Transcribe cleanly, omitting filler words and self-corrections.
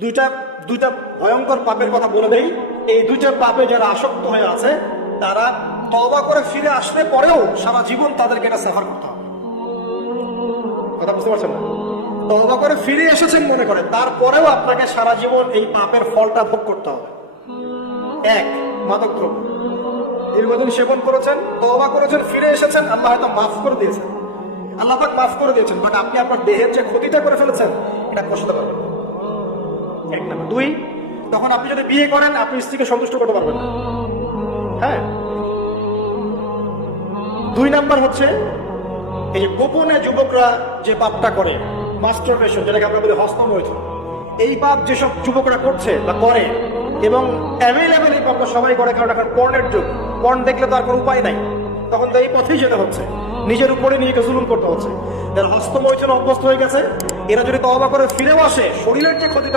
দুইটা দুইটা ভয়ঙ্কর পাপের কথা বলে দেই। এই দুইটা পাপে যারা আসক্ত হয়ে আছে তারা তওবা করে ফিরে আসলে পরেও সারা জীবন তাদেরকে এটা সাফার করতে হবে। কথা বুঝতে পারছেন না? তওবা করে ফিরে এসেছেন মনে করেন, তারপরেও আপনাকে সারা জীবন এই পাপের ফলটা ভোগ করতে হবে। এক, মাদকদ্রব্য দীর্ঘদিন সেবন করেছেন, তওবা করেছেন, ফিরে এসেছেন, আল্লাহ হয়তো মাফ করে দিয়েছেন, আল্লাহ পাক মাফ করে দিয়েছেন, বাট আপনি আপনার দেহের যে ক্ষতিটা করে ফেলেছেন এটা কষ্ট পাবেন। এক নাম্বার। দুই, তখন আপনি যদি বিয়ে করেন আপনি স্ত্রীকে সন্তুষ্ট করতে পারবেন না। হ্যাঁ। দুই নাম্বার হচ্ছে এই যে গোপনে যুবকরা যে পাপটা করে, মাস্টারবেশন, যেটাকে আমরা বলি হস্তমৈথুন, এই পাপ যেসব যুবকরা করছে বা করে, এবং অ্যাভেলেবেল এই পাপটা সবাই করে, কারণ এখন পর্নের যুগ, পর্ন দেখলে তো আর কোনো উপায় নাই, তখন তো এই পথেই যেতে হচ্ছে, নিজের উপরে নিজেকে জুলুম করতে হচ্ছে। যারা হস্তমৈথুন অভ্যস্ত হয়ে গেছে এরা যদি তওবা করে ফিরেও আসে, শরীরের যে ক্ষতিটা